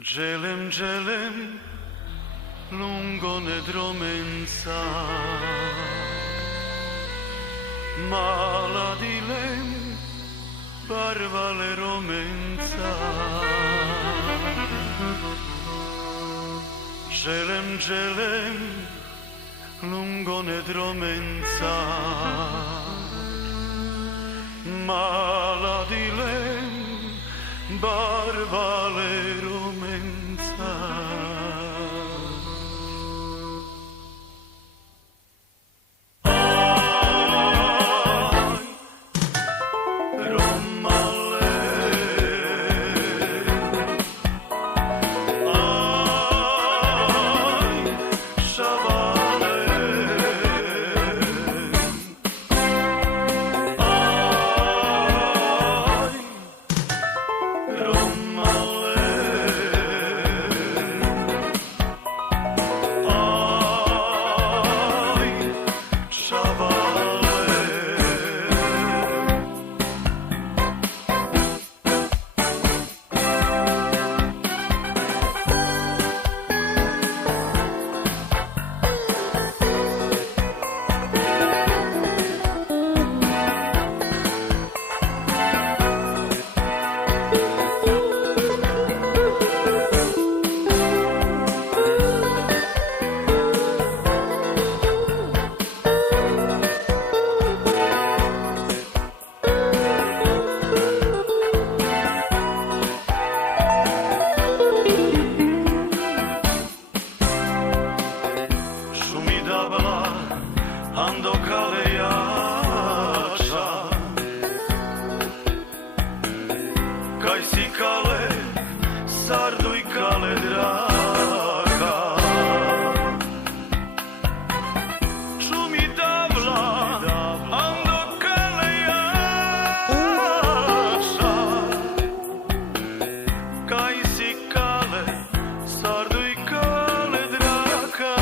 Gelem gelem lungo nedromenza maladilem barvale romenza Gelem gelem lungo nedromenza maladilem barvale romenza Ando kalejača Kaj si kale, sarduj kale draga Šumi davla, ando kalejača Kaj si kale, sarduj kale draga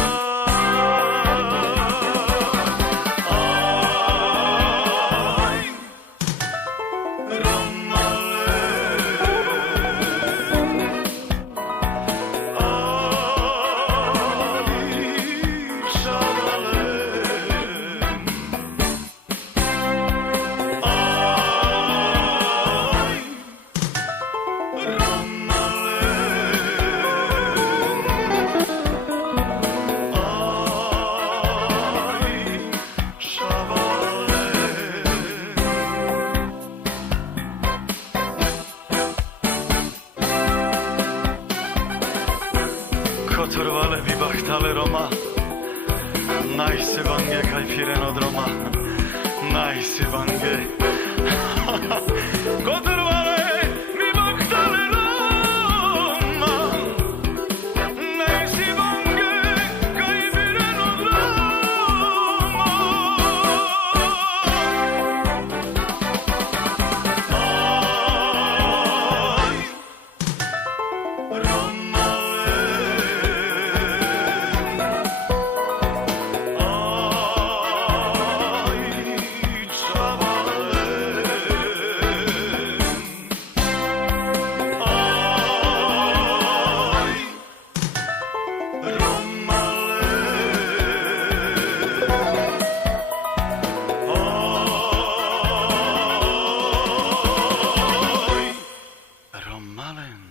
Koturvale vibahtale Roma Naisi vange kaj pirenodroma Naisi vange Koturvale vibahtale Roma Naisi vange kaj pirenodroma Romalen.